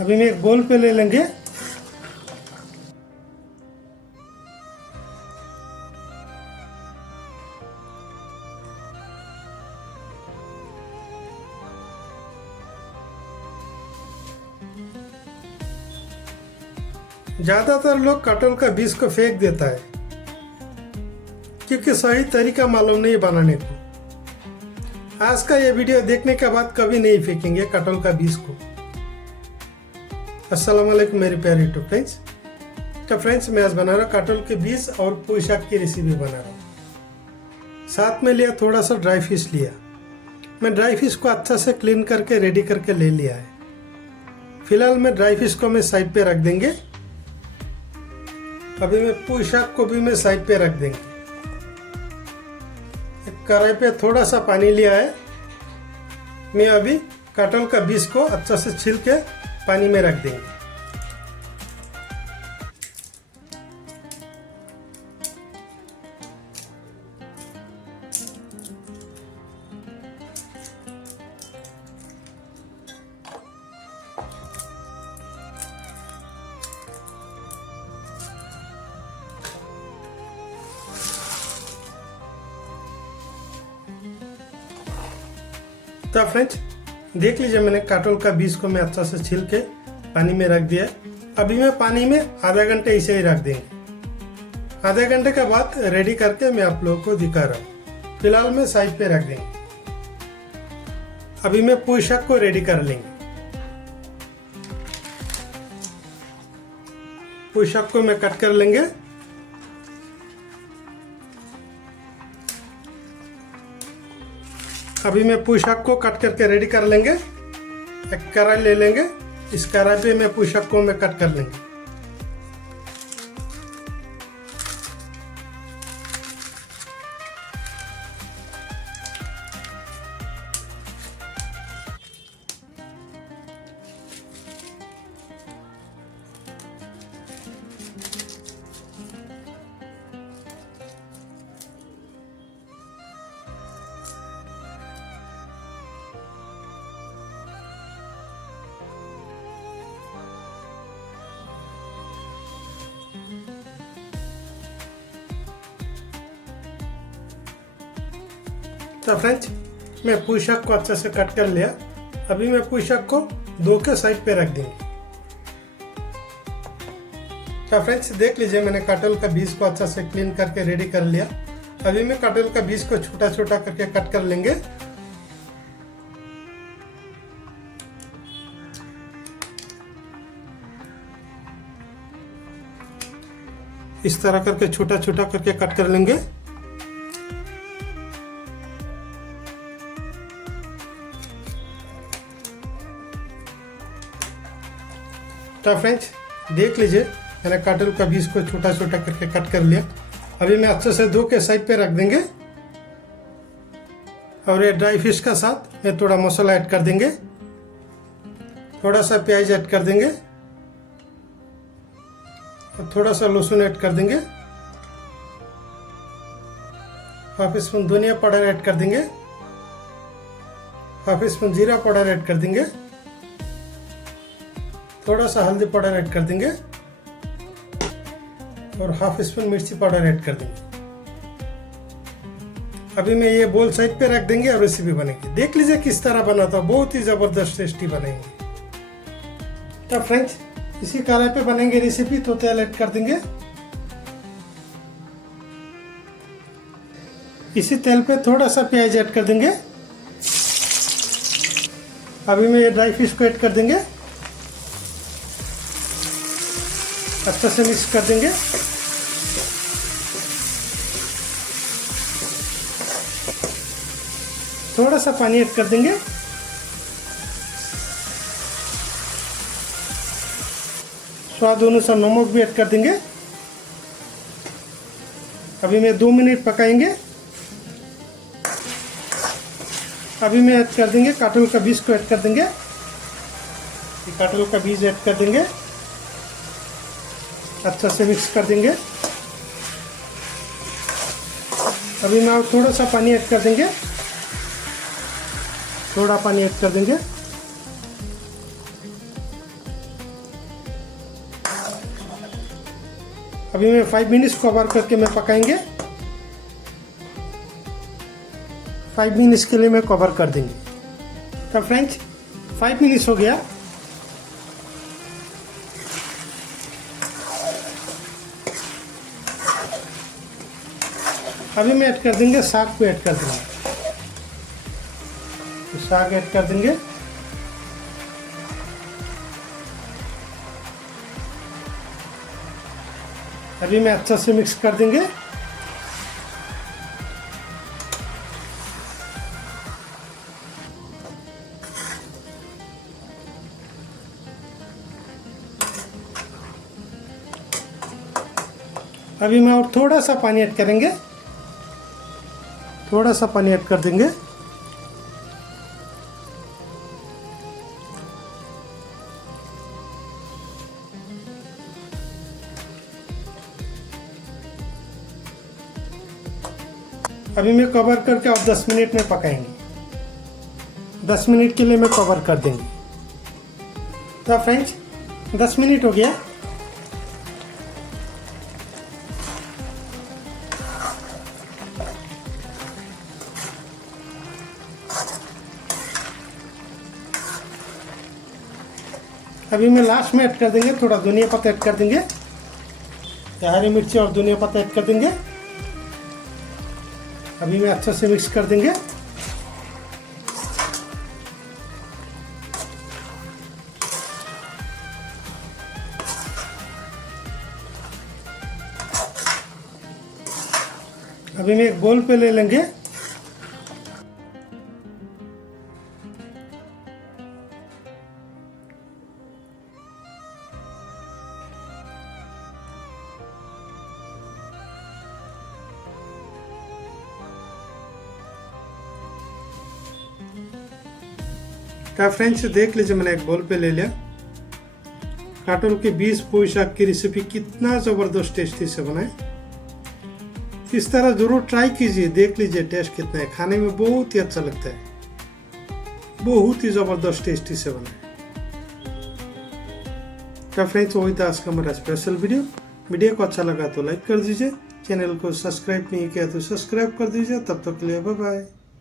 अभी मैं एक बोल पे ले लेंगे। ज़्यादातर लोग कटहल का बीज को फेंक देता है क्योंकि सही तरीका मालूम नहीं बनाने को। आज का ये वीडियो देखने के बाद कभी नहीं फेंकेंगे कटहल का बीज को। अस्सलाम वालेकुम मेरे प्यारे यूट्यूब फ्रेंड्स। तो फ्रेंड्स मैं आज बना रहा हूँ कटहल के बीज और पुई शाक की रेसिपी बना रहा हूँ। साथ में लिया थोड़ा सा ड्राई फिश लिया। मैं ड्राई फिश को अच्छा से क्लीन करके रेडी करके ले लिया है। फिलहाल मैं ड्राई फिश को मैं साइड पे रख देंगे। अभी मैं पुई शाक को भी मैं साइड पे रख देंगे। एक कढ़ाई पे थोड़ा सा पानी लिया है। मैं अभी कटहल का बीज को अच्छा से छील के पानी में रख देंगे। तो फ्रेंड्स देख लीजिए, मैंने कटहल का बीज को मैं अच्छा से छील के पानी में रख दिया। अभी मैं पानी में आधा घंटे इसे ही रख देंगे। आधे घंटे के बाद रेडी करके मैं आप लोगों को दिखा रहा हूँ। फिलहाल मैं साइड पे रख देंगे। अभी मैं पुई शाक को रेडी कर लेंगे। पुई शाक को मैं कट कर लेंगे। अभी मैं पुई शाक को कट करके रेडी कर लेंगे। एक कढ़ाई ले लेंगे। इस कढ़ाई पे मैं पुई शाक को मैं कट कर लेंगे। तो फ्रेंड्स मैं पुई शाक को अच्छे से कट कर लिया। अभी मैं पुई शाक को दो के साइड पे रख देंगे। तो फ्रेंड्स देख लीजिए, मैंने कटहल का बीज को अच्छा से क्लीन करके रेडी कर लिया। अभी मैं कटहल का बीज को छोटा छोटा करके कट कर लेंगे। इस तरह करके छोटा छोटा करके कट कर लेंगे। तो फ्रेंड्स देख लीजिए, मैंने कटहल का बीज को छोटा छोटा करके कट कर लिया। अभी मैं अच्छे से धो के साइड पे रख देंगे। और ये ड्राई फिश का साथ मैं थोड़ा मसाला ऐड कर देंगे। थोड़ा सा प्याज ऐड कर देंगे और थोड़ा सा लहसुन ऐड कर देंगे। हाफ स्पून धनिया पाउडर ऐड कर देंगे। हाफ स्पून जीरा पाउडर ऐड कर देंगे। थोड़ा सा हल्दी पाउडर ऐड कर देंगे और हाफ स्पून मिर्ची पाउडर ऐड कर देंगे। अभी मैं ये बोल साइड पे रख देंगे और रेसिपी बनेगी। देख लीजिए किस तरह बना था, बहुत ही जबरदस्त टेस्टी बनेंगे। तो फ्रेंड्स इसी कढ़ाई पे बनेंगे रेसिपी। तो तेल ऐड कर देंगे। इसी तेल पे थोड़ा सा प्याज ऐड कर देंगे। अभी मैं ये ड्राई फिश को ऐड कर देंगे। अच्छे से मिक्स कर देंगे। थोड़ा सा पानी ऐड कर देंगे। स्वाद अनुसार नमक भी ऐड कर देंगे। अभी मैं 2 मिनट पकाएंगे। अभी मैं ऐड कर देंगे कटहल का बीज को ऐड कर देंगे। कटहल का बीज ऐड कर देंगे। अच्छा से मिक्स कर देंगे। अभी मैं थोड़ा सा पानी ऐड कर देंगे। थोड़ा पानी ऐड कर देंगे। अभी मैं 5 मिनट्स कवर करके मैं पकाएंगे। 5 मिनट्स के लिए मैं कवर कर देंगे। तो फ्रेंड्स 5 मिनट्स हो गया। अभी मैं ऐड कर देंगे साग को ऐड कर देंगे। तो साग ऐड कर देंगे। अभी मैं अच्छा से मिक्स कर देंगे। अभी मैं और थोड़ा सा पानी ऐड करेंगे, थोड़ा सा पानी ऐड कर देंगे। अभी मैं कवर करके और 10 मिनट में पकाएंगे। 10 मिनट के लिए मैं कवर कर देंगे। तो फ्रेंड्स 10 मिनट हो गया। अभी मैं लास्ट में ऐड कर देंगे थोड़ा धनिया पत्ता ऐड कर देंगे। हरी मिर्ची और धनिया पत्ता ऐड कर देंगे। अभी मैं अच्छे से मिक्स कर देंगे। अभी मैं एक बोल पे ले लेंगे। क्या फ्रेंड्स देख लीजिए, मैंने एक बोल पे ले लिया। काटोल के बीज पोई शाक की रेसिपी कितना जबरदस्त टेस्टी से बनाए। इस तरह जरूर ट्राई कीजिए, देख लीजिए टेस्ट कितना है। खाने में बहुत ही अच्छा लगता है, बहुत ही जबरदस्त टेस्टी से बनाए। क्या फ्रेंड्स वही था आज का मेरा स्पेशल वीडियो को अच्छा लगा तो लाइक कर दीजिए, चैनल को सब्सक्राइब नहीं किया तो सब्सक्राइब कर दीजिए। तब तक के लिए बाय बाय।